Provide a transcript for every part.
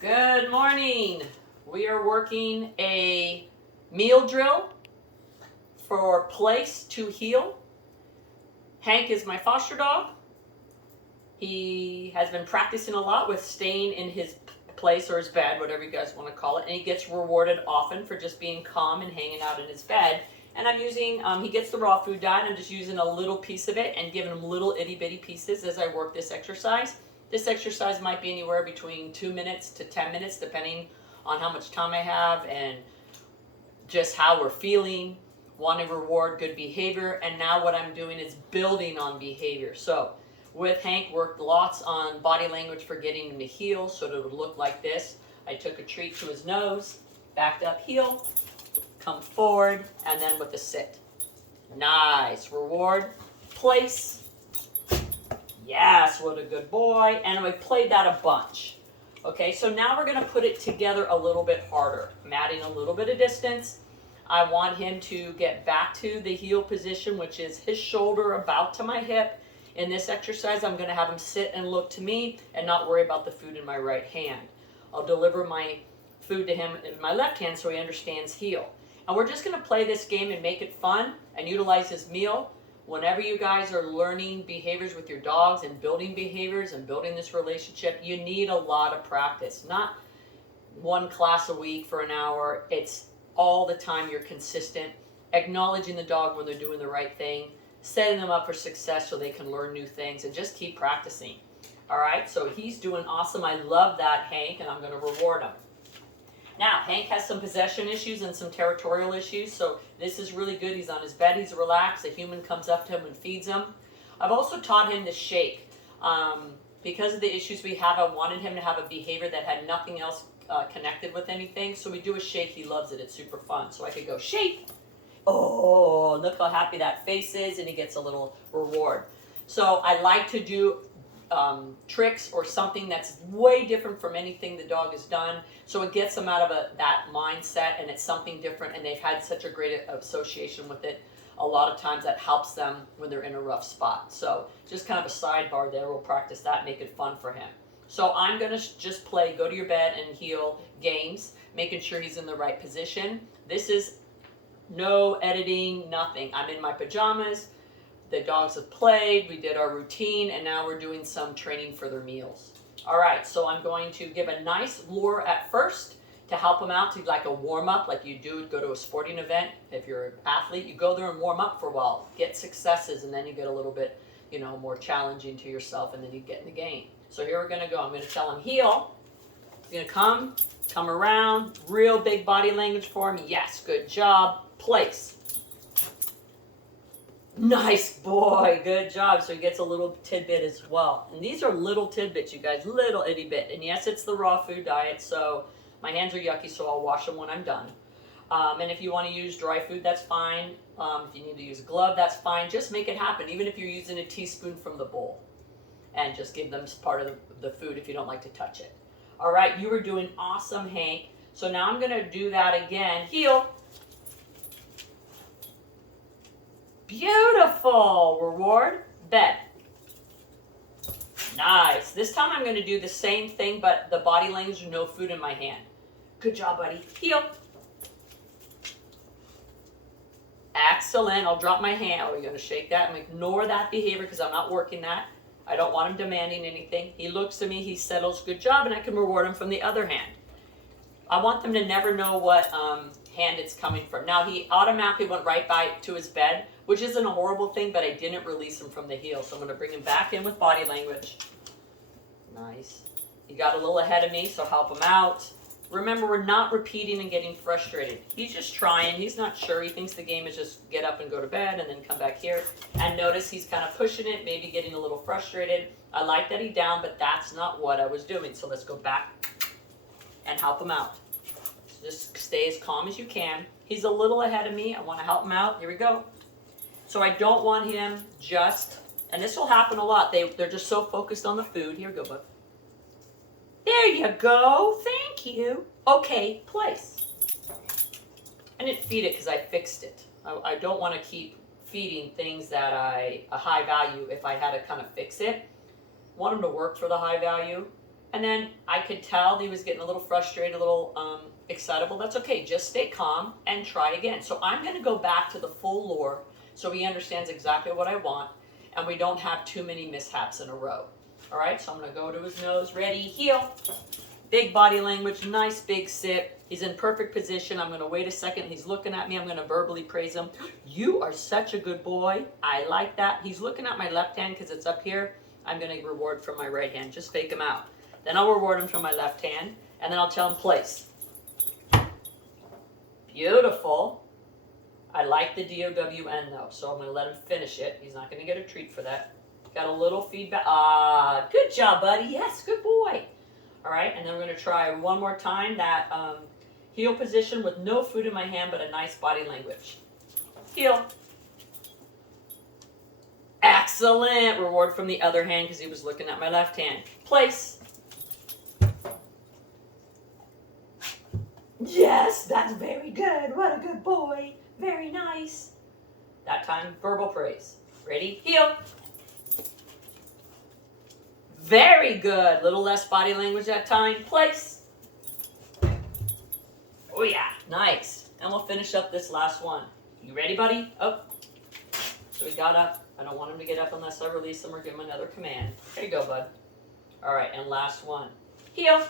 Good morning. We are working a meal drill for place to heel. Hank is my foster dog. He has been practicing a lot with staying in his place or his bed, whatever you guys want to call it, and he gets rewarded often for just being calm and hanging out in his bed. And I'm using, he gets the raw food diet, and I'm just using a little piece of it and giving him little itty bitty pieces as I work this exercise. This exercise might be anywhere between 2 minutes to 10 minutes, depending on how much time I have and just how we're feeling, want to reward good behavior. And now what I'm doing is building on behavior. So with Hank, worked lots on body language for getting him to heel, so that it would look like this. I took a treat to his nose, backed up heel, come forward, and then with the sit. Nice. Reward, place. Yes, what a good boy. And we played that a bunch. Okay, so now we're going to put it together a little bit harder. I'm adding a little bit of distance. I want him to get back to the heel position, which is his shoulder about to my hip. In this exercise, I'm going to have him sit and look to me and not worry about the food in my right hand. I'll deliver my food to him in my left hand so he understands heel. And we're just going to play this game and make it fun and utilize his meal. Whenever you guys are learning behaviors with your dogs and building behaviors and building this relationship, you need a lot of practice. Not one class a week for an hour. It's all the time you're consistent, acknowledging the dog when they're doing the right thing, setting them up for success so they can learn new things, and just keep practicing. All right, so he's doing awesome. I love that, Hank, and I'm going to reward him. Now, Hank has some possession issues and some territorial issues, so this is really good. He's on his bed, he's relaxed, a human comes up to him and feeds him. I've also taught him to shake. Because of the issues we have, I wanted him to have a behavior that had nothing else connected with anything, so we do a shake. He loves it. It's super fun. So I could go, shake. Oh, look how happy that face is, and he gets a little reward. So I like to do tricks or something that's way different from anything the dog has done, so it gets them out of that mindset, and it's something different, and they've had such a great association with it. A lot of times that helps them when they're in a rough spot. So just kind of a sidebar there. We'll practice that, make it fun for him. So I'm going to just play go to your bed and heel games, making sure he's in the right position. This is no editing, nothing. I'm in my pajamas. The dogs have played, we did our routine, and now we're doing some training for their meals. All right, so I'm going to give a nice lure at first to help them out, to like a warm-up, like you do go to a sporting event. If you're an athlete, you go there and warm up for a while, get successes, and then you get a little bit, more challenging to yourself, and then you get in the game. So here we're going to go. I'm going to tell him heel. He's going to come around, real big body language for him. Yes, good job. Place. Nice boy, good job. So he gets a little tidbit as well. And these are little tidbits, you guys, little itty bit. And yes, it's the raw food diet, so my hands are yucky, so I'll wash them when I'm done. And if you want to use dry food, that's fine. If you need to use a glove, that's fine. Just make it happen, even if you're using a teaspoon from the bowl. And just give them part of the food if you don't like to touch it. All right, you were doing awesome, Hank. So now I'm going to do that again. Heel. Beautiful. Reward, bed. Nice. This time I'm going to do the same thing, but the body language, no food in my hand. Good job, buddy. Heel. Excellent. I'll drop my hand. Oh, you're going to shake that and ignore that behavior because I'm not working that. I don't want him demanding anything. He looks at me, he settles, good job, and I can reward him from the other hand. I want them to never know what hand it's coming from. Now, he automatically went right by to his bed, which isn't a horrible thing, but I didn't release him from the heel. So I'm going to bring him back in with body language. Nice. He got a little ahead of me, so help him out. Remember, we're not repeating and getting frustrated. He's just trying. He's not sure. He thinks the game is just get up and go to bed and then come back here. And notice he's kind of pushing it, maybe getting a little frustrated. I like that he's down, but that's not what I was doing. So let's go back and help him out. Just stay as calm as you can. He's a little ahead of me. I want to help him out. Here we go. So I don't want him and this will happen a lot. They're just so focused on the food. Here we go, bud. There you go. Thank you. Okay, place. I didn't feed it because I fixed it. I don't want to keep feeding things that a high value if I had to kind of fix it. Want them to work for the high value. And then I could tell he was getting a little frustrated, a little excitable. That's okay. Just stay calm and try again. So I'm going to go back to the full lure so he understands exactly what I want and we don't have too many mishaps in a row. All right, so I'm going to go to his nose. Ready, heel. Big body language, nice big sip. He's in perfect position. I'm going to wait a second. He's looking at me. I'm going to verbally praise him. You are such a good boy. I like that. He's looking at my left hand because it's up here. I'm going to reward from my right hand. Just fake him out. Then I'll reward him from my left hand, and then I'll tell him place. Beautiful. I like the DOWN though, so I'm going to let him finish it. He's not going to get a treat for that. Got a little feedback. Ah, good job, buddy. Yes, good boy. All right, and then we're going to try one more time that heel position with no food in my hand, but a nice body language. Heel. Excellent. Reward from the other hand because he was looking at my left hand. Place. Yes, that's very good. What a good boy. Very nice. That time, verbal praise. Ready? Heel. Very good. Little less body language that time. Place. Oh yeah, nice. And we'll finish up this last one. You ready, buddy? Up. So he got up. I don't want him to get up unless I release him or give him another command. There you go, bud. All right, and last one. Heel.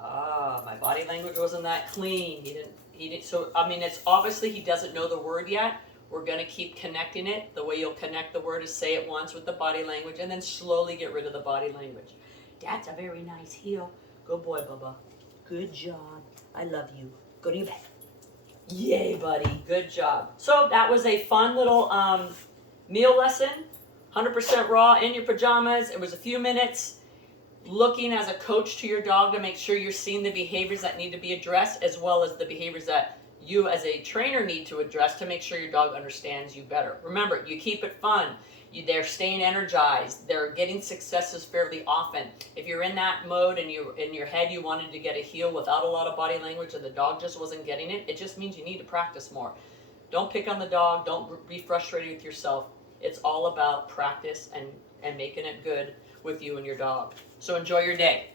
Ah, my body language wasn't that clean. He didn't, so, I mean, it's obviously he doesn't know the word yet. We're going to keep connecting it. The way you'll connect the word is say it once with the body language and then slowly get rid of the body language. That's a very nice heel. Good boy, Bubba. Good job. I love you. Go to your bed. Yay, buddy. Good job. So that was a fun little meal lesson. 100% raw in your pajamas. It was a few minutes. Looking as a coach to your dog to make sure you're seeing the behaviors that need to be addressed as well as the behaviors that you as a trainer need to address to make sure your dog understands you better. Remember, you keep it fun. They're staying energized. They're getting successes fairly often. If you're in that mode and you in your head you wanted to get a heel without a lot of body language and the dog just wasn't getting it, it just means you need to practice more. Don't pick on the dog. Don't be frustrated with yourself. It's all about practice and making it good with you and your dog. So enjoy your day.